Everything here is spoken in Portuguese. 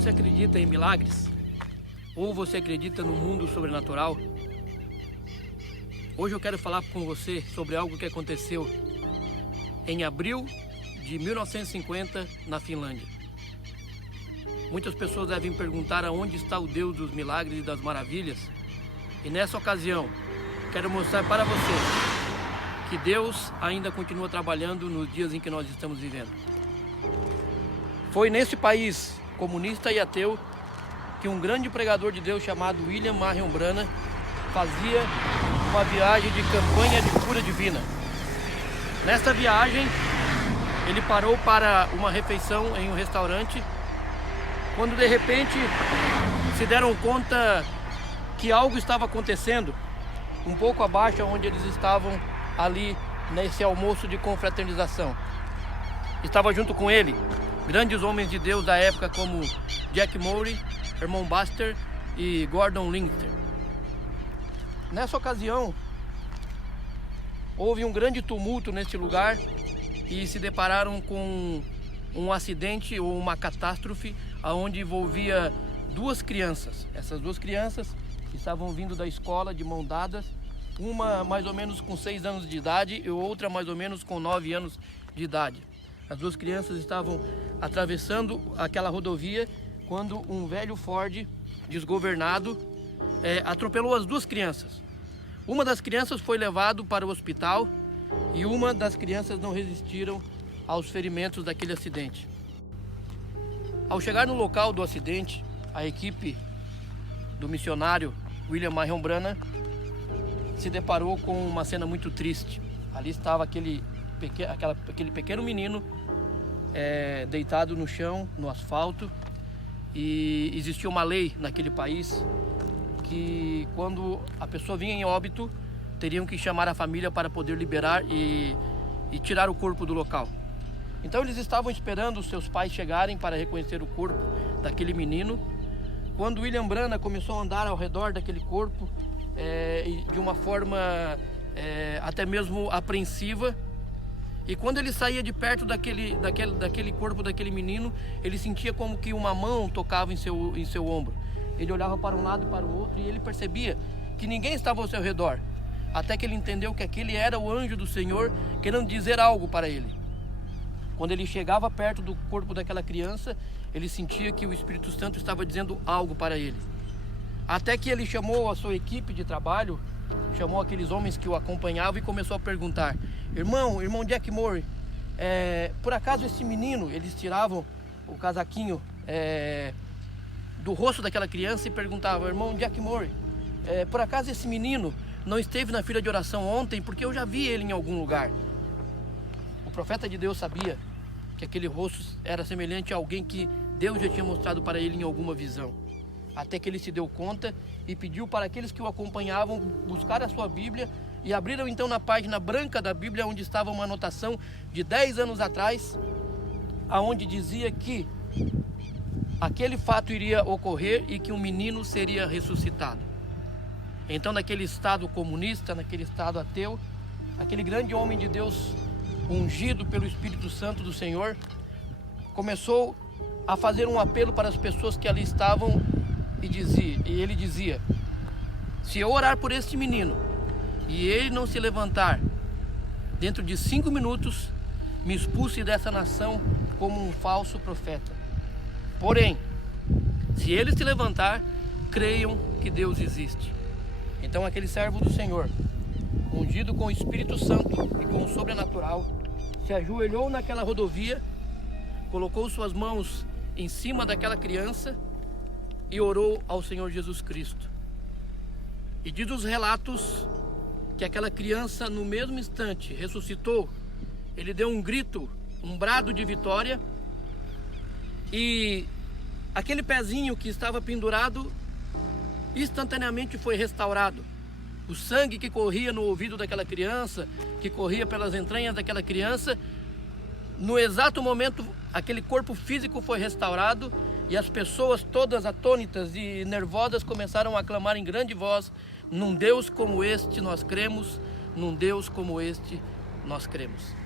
Você acredita em milagres? Ou você acredita no mundo sobrenatural? Hoje eu quero falar com você sobre algo que aconteceu em abril de 1950 na Finlândia. Muitas pessoas devem perguntar aonde está o Deus dos milagres e das maravilhas. E nessa ocasião, quero mostrar para você que Deus ainda continua trabalhando nos dias em que nós estamos vivendo. Foi nesse país comunista e ateu que um grande pregador de Deus chamado William Marion Branham fazia uma viagem de campanha de cura divina. Nesta viagem, ele parou para uma refeição em um restaurante, quando de repente se deram conta que algo estava acontecendo um pouco abaixo onde eles estavam ali nesse almoço de confraternização. Estava junto com ele grandes homens de Deus da época como Jack Murray, Herman Baxter e Gordon Lindsay. Nessa ocasião, houve um grande tumulto neste lugar e se depararam com um acidente ou uma catástrofe onde envolvia duas crianças. Essas duas crianças estavam vindo da escola de mão dadas, uma mais ou menos com 6 anos de idade e outra mais ou menos com 9 anos de idade. As duas crianças estavam atravessando aquela rodovia quando um velho Ford desgovernado atropelou as duas crianças. Uma das crianças foi levada para o hospital e uma das crianças não resistiram aos ferimentos daquele acidente. Ao chegar no local do acidente, a equipe do missionário William Marion Branham se deparou com uma cena muito triste. Ali estava aquele pequeno menino deitado no chão, no asfalto, e existia uma lei naquele país que quando a pessoa vinha em óbito, teriam que chamar a família para poder liberar e tirar o corpo do local. Então eles estavam esperando os seus pais chegarem para reconhecer o corpo daquele menino, quando William Branham começou a andar ao redor daquele corpo de uma forma até mesmo apreensiva. E quando ele saía de perto daquele corpo daquele menino, ele sentia como que uma mão tocava em seu ombro. Ele olhava para um lado e para o outro e ele percebia que ninguém estava ao seu redor. Até que ele entendeu que aquele era o anjo do Senhor querendo dizer algo para ele. Quando ele chegava perto do corpo daquela criança, ele sentia que o Espírito Santo estava dizendo algo para ele. Até que ele chamou a sua equipe de trabalho, chamou aqueles homens que o acompanhavam e começou a perguntar: irmão Jack Murray, por acaso esse menino, eles tiravam o casaquinho do rosto daquela criança e perguntavam: irmão Jack Murray, por acaso esse menino não esteve na fila de oração ontem, porque eu já vi ele em algum lugar. O profeta de Deus sabia que aquele rosto era semelhante a alguém que Deus já tinha mostrado para ele em alguma visão. Até que ele se deu conta e pediu para aqueles que o acompanhavam buscar a sua Bíblia e abriram então na página branca da Bíblia onde estava uma anotação de 10 anos atrás, aonde dizia que aquele fato iria ocorrer e que um menino seria ressuscitado. Então, naquele estado comunista, naquele estado ateu, aquele grande homem de Deus, ungido pelo Espírito Santo do Senhor, começou a fazer um apelo para as pessoas que ali estavam e ele dizia: se eu orar por este menino e ele não se levantar, dentro de 5 minutos me expulse dessa nação como um falso profeta. Porém, se ele se levantar, creiam que Deus existe. Então aquele servo do Senhor, ungido com o Espírito Santo e com o sobrenatural, se ajoelhou naquela rodovia, colocou suas mãos em cima daquela criança e orou ao Senhor Jesus Cristo. E diz os relatos que aquela criança no mesmo instante ressuscitou. Ele deu um grito, um brado de vitória, e aquele pezinho que estava pendurado instantaneamente foi restaurado. O sangue que corria no ouvido daquela criança, que corria pelas entranhas daquela criança, no exato momento aquele corpo físico foi restaurado e as pessoas todas atônitas e nervosas começaram a clamar em grande voz: num Deus como este nós cremos, num Deus como este nós cremos.